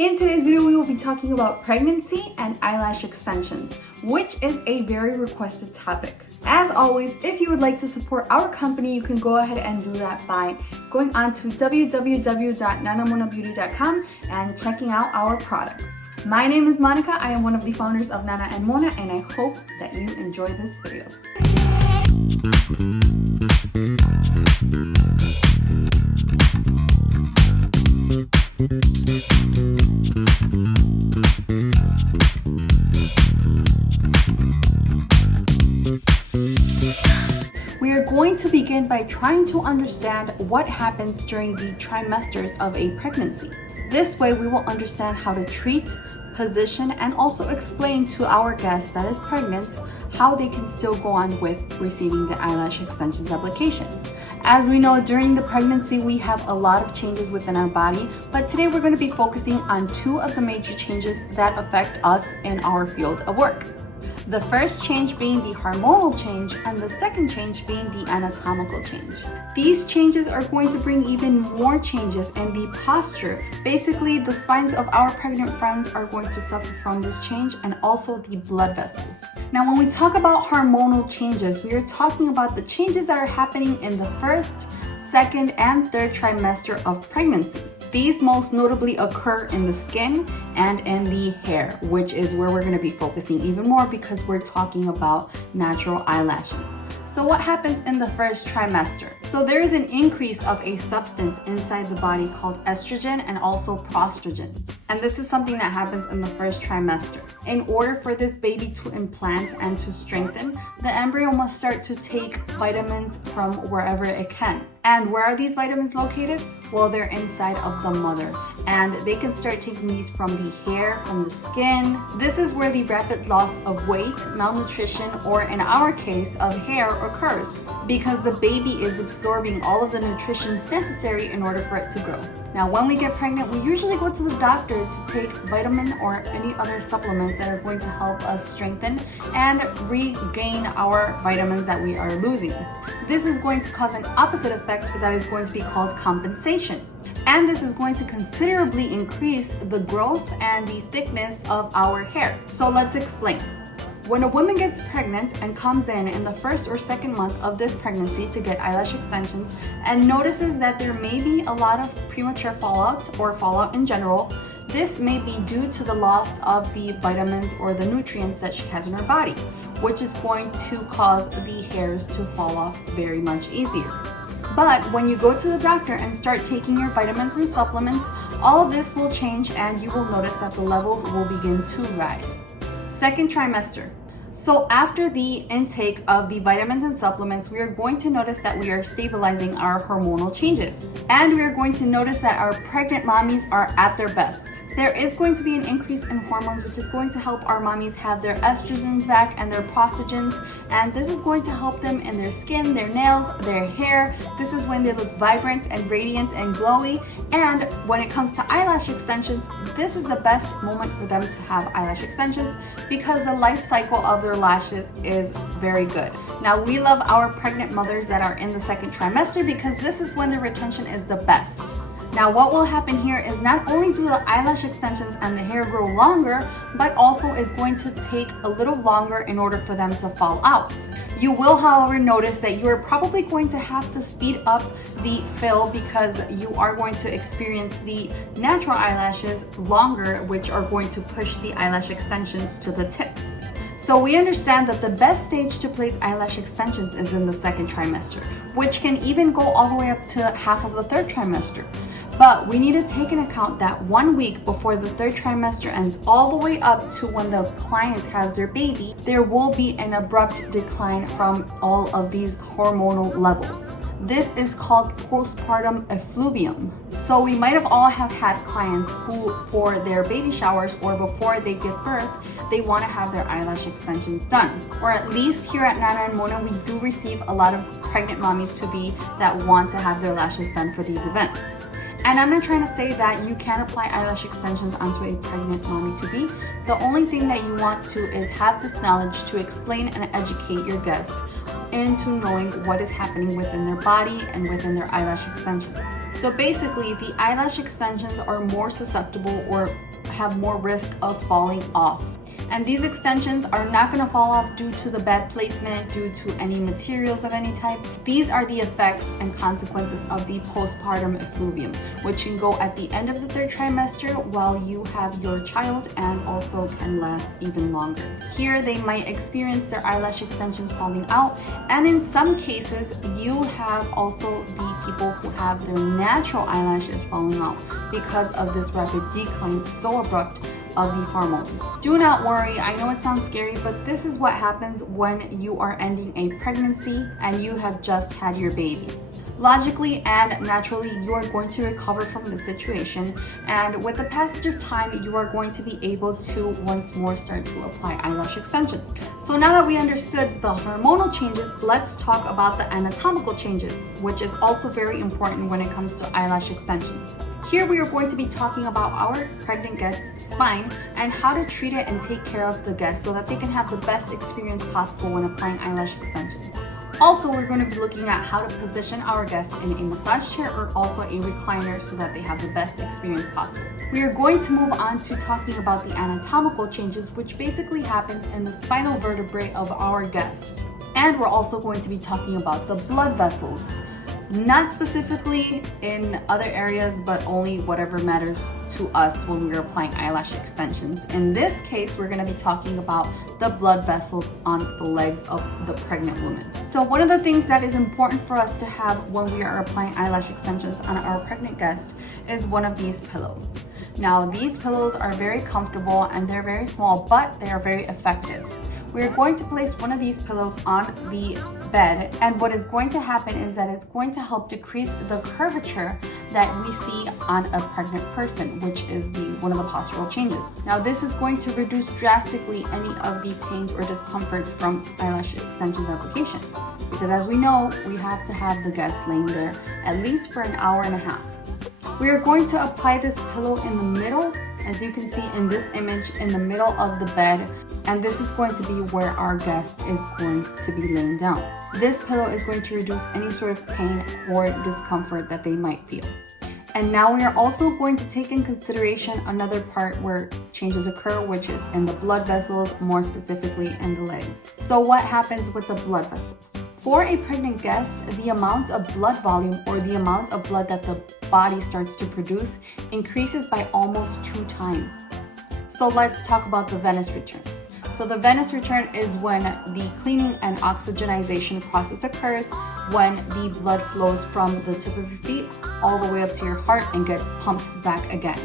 In today's video, we will be talking about pregnancy and eyelash extensions, which is a very requested topic. As always, if you would like to support our company, you can go ahead and do that by going on to www.nanamonabeauty.com and checking out our products. My name is Monica. I am one of the founders of Nana and Mona, and I hope that you enjoy this video. We are going to begin by trying to understand what happens during the trimesters of a pregnancy. This way we will understand how to treat, position, and also explain to our guest that is pregnant how they can still go on with receiving the eyelash extensions application. As we know, during the pregnancy we have a lot of changes within our body, but today we're going to be focusing on two of the major changes that affect us in our field of work. The first change being the hormonal change, and the second change being the anatomical change. These changes are going to bring even more changes in the posture. Basically, the spines of our pregnant friends are going to suffer from this change, and also the blood vessels. Now, when we talk about hormonal changes, we are talking about the changes that are happening in the first, second, and third trimester of pregnancy. These most notably occur in the skin and in the hair, which is where we're going to be focusing even more because we're talking about natural eyelashes. So what happens in the first trimester? So there is an increase of a substance inside the body called estrogen and also prostrogens. And this is something that happens in the first trimester. In order for this baby to implant and to strengthen, the embryo must start to take vitamins from wherever it can. And where are these vitamins located? Well, they're inside of the mother. And they can start taking these from the hair, from the skin. This is where the rapid loss of weight, malnutrition, or in our case, of hair occurs, because the baby is absorbing all of the nutrients necessary in order for it to grow. Now, when we get pregnant, we usually go to the doctor to take vitamin or any other supplements that are going to help us strengthen and regain our vitamins that we are losing. This is going to cause an opposite effect that is going to be called compensation. And this is going to considerably increase the growth and the thickness of our hair. So let's explain. When a woman gets pregnant and comes in the first or second month of this pregnancy to get eyelash extensions and notices that there may be a lot of premature fallouts or fallout in general, this may be due to the loss of the vitamins or the nutrients that she has in her body, which is going to cause the hairs to fall off very much easier. But when you go to the doctor and start taking your vitamins and supplements, all of this will change and you will notice that the levels will begin to rise. Second trimester. So after the intake of the vitamins and supplements, we are going to notice that we are stabilizing our hormonal changes. And we are going to notice that our pregnant mommies are at their best. There is going to be an increase in hormones, which is going to help our mommies have their estrogens back and their prostrogens, and this is going to help them in their skin, their nails, their hair. This is when they look vibrant and radiant and glowy. And when it comes to eyelash extensions, this is the best moment for them to have eyelash extensions because the life cycle of their lashes is very good. Now, we love our pregnant mothers that are in the second trimester because this is when the retention is the best. Now, what will happen here is not only do the eyelash extensions and the hair grow longer, but also is going to take a little longer in order for them to fall out. You will, however, notice that you are probably going to have to speed up the fill because you are going to experience the natural eyelashes longer, which are going to push the eyelash extensions to the tip. So we understand that the best stage to place eyelash extensions is in the second trimester, which can even go all the way up to half of the third trimester. But we need to take into account that 1 week before the third trimester ends all the way up to when the client has their baby, there will be an abrupt decline from all of these hormonal levels. This is called postpartum effluvium. So we might have all have had clients who, for their baby showers or before they give birth, they want to have their eyelash extensions done. Or at least here at Nana and Mona, we do receive a lot of pregnant mommies to be that want to have their lashes done for these events. And I'm not trying to say that you can't apply eyelash extensions onto a pregnant mommy to be. The only thing that you want to is have this knowledge to explain and educate your guest into knowing what is happening within their body and within their eyelash extensions. So basically, the eyelash extensions are more susceptible or have more risk of falling off. And these extensions are not going to fall off due to the bad placement, due to any materials of any type. These are the effects and consequences of the postpartum effluvium, which can go at the end of the third trimester while you have your child, and also can last even longer. Here they might experience their eyelash extensions falling out, and in some cases you have also the people who have their natural eyelashes falling out because of this rapid decline so abrupt of the hormones. Do not worry, I know it sounds scary, but this is what happens when you are ending a pregnancy and you have just had your baby. Logically and naturally, you are going to recover from the situation, and with the passage of time, you are going to be able to once more start to apply eyelash extensions. So now that we understood the hormonal changes, let's talk about the anatomical changes, which is also very important when it comes to eyelash extensions. Here we are going to be talking about our pregnant guest's spine and how to treat it and take care of the guest so that they can have the best experience possible when applying eyelash extensions. Also, we're going to be looking at how to position our guests in a massage chair or also a recliner so that they have the best experience possible. We are going to move on to talking about the anatomical changes, which basically happens in the spinal vertebrae of our guest. And we're also going to be talking about the blood vessels. Not specifically in other areas, but only whatever matters to us when we're applying eyelash extensions. In this case, we're going to be talking about the blood vessels on the legs of the pregnant woman. So one of the things that is important for us to have when we are applying eyelash extensions on our pregnant guest is one of these pillows. Now, these pillows are very comfortable and they're very small, but they are very effective. We're going to place one of these pillows on the bed, and what is going to happen is that it's going to help decrease the curvature that we see on a pregnant person, which is one of the postural changes. Now, this is going to reduce drastically any of the pains or discomforts from eyelash extensions application, because as we know, we have to have the guest laying there at least for an hour and a half. We are going to apply this pillow in the middle, as you can see in this image, in the middle of the bed, and this is going to be where our guest is going to be laying down. This pillow is going to reduce any sort of pain or discomfort that they might feel. And now we are also going to take in consideration another part where changes occur, which is in the blood vessels, more specifically in the legs. So what happens with the blood vessels? For a pregnant guest, the amount of blood volume, or the amount of blood that the body starts to produce, increases by almost 2 times. So let's talk about the venous return. So the venous return is when the cleaning and oxygenization process occurs, when the blood flows from the tip of your feet all the way up to your heart and gets pumped back again.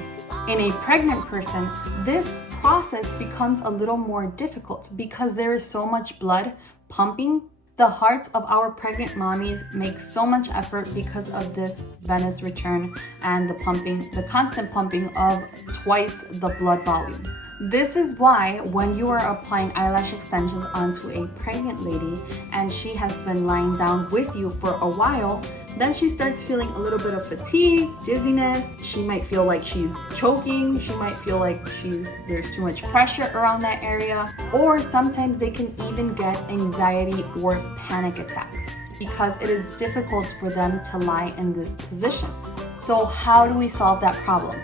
In a pregnant person, this process becomes a little more difficult because there is so much blood pumping. The hearts of our pregnant mommies make so much effort because of this venous return and the constant pumping of twice the blood volume. This is why when you are applying eyelash extensions onto a pregnant lady and she has been lying down with you for a while, then she starts feeling a little bit of fatigue, dizziness. She might feel like she's choking. She might feel like there's too much pressure around that area. Or sometimes they can even get anxiety or panic attacks because it is difficult for them to lie in this position. So how do we solve that problem?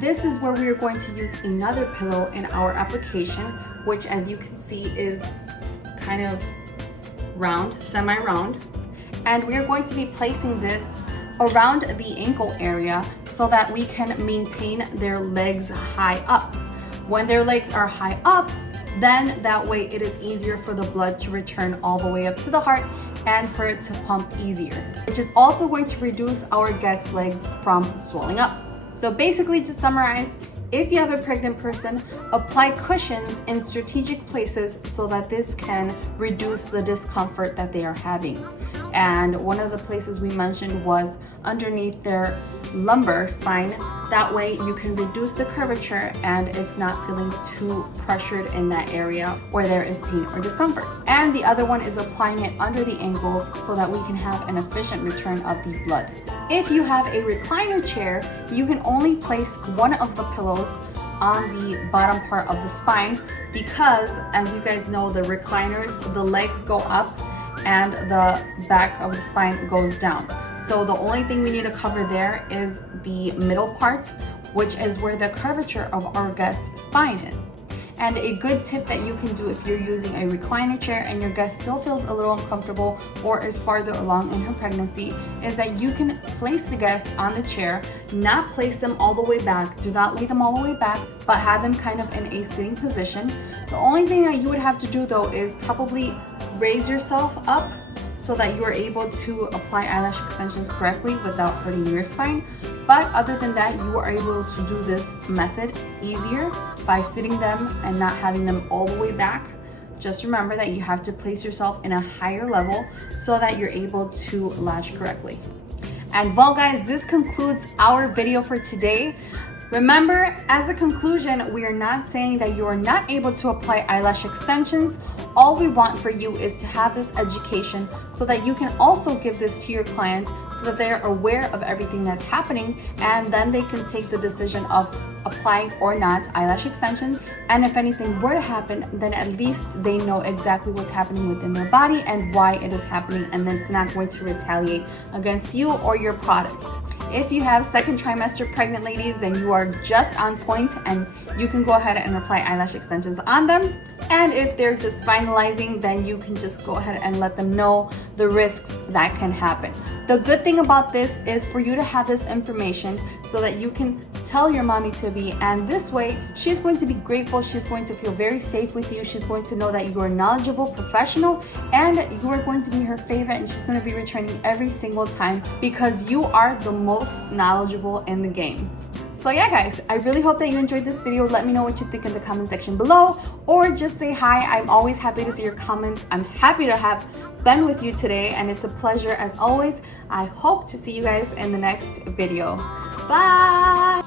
This is where we are going to use another pillow in our application, which, as you can see, is kind of round, semi-round. And we are going to be placing this around the ankle area so that we can maintain their legs high up. When their legs are high up, then that way it is easier for the blood to return all the way up to the heart and for it to pump easier, which is also going to reduce our guest's legs from swelling up. So basically, to summarize, if you have a pregnant person, apply cushions in strategic places so that this can reduce the discomfort that they are having. And one of the places we mentioned was underneath their lumbar spine. That way you can reduce the curvature and it's not feeling too pressured in that area where there is pain or discomfort. And the other one is applying it under the ankles so that we can have an efficient return of the blood. If you have a recliner chair, you can only place one of the pillows on the bottom part of the spine because, as you guys know, the recliners, the legs go up and the back of the spine goes down. So the only thing we need to cover there is the middle part which is where the curvature of our guest's spine is. And a good tip that you can do if you're using a recliner chair and your guest still feels a little uncomfortable or is farther along in her pregnancy is that you can place the guest on the chair, not place them all the way back, do not lay them all the way back, but have them kind of in a sitting position. The only thing that you would have to do though is probably raise yourself up so that you are able to apply eyelash extensions correctly without hurting your spine. But other than that, you are able to do this method easier by sitting them and not having them all the way back. Just remember that you have to place yourself in a higher level so that you're able to lash correctly. And well guys, this concludes our video for today. Remember, as a conclusion, we are not saying that you are not able to apply eyelash extensions. All we want for you is to have this education so that you can also give this to your clients so that they're aware of everything that's happening, and then they can take the decision of applying or not eyelash extensions. And if anything were to happen, then at least they know exactly what's happening within their body and why it is happening, and then it's not going to retaliate against you or your product. If you have second trimester pregnant ladies, then you are just on point and you can go ahead and apply eyelash extensions on them. And if they're just finalizing, then you can just go ahead and let them know the risks that can happen. The good thing about this is for you to have this information so that you can tell your mommy to be, and this way she's going to be grateful, she's going to feel very safe with you, she's going to know that you are a knowledgeable professional and you are going to be her favorite, and she's going to be returning every single time because you are the most knowledgeable in the game. So yeah guys, I really hope that you enjoyed this video. Let me know what you think in the comment section below, or just say hi. I'm always happy to see your comments. I'm happy to have been with you today, and it's a pleasure as always. I hope to see you guys in the next video. Bye!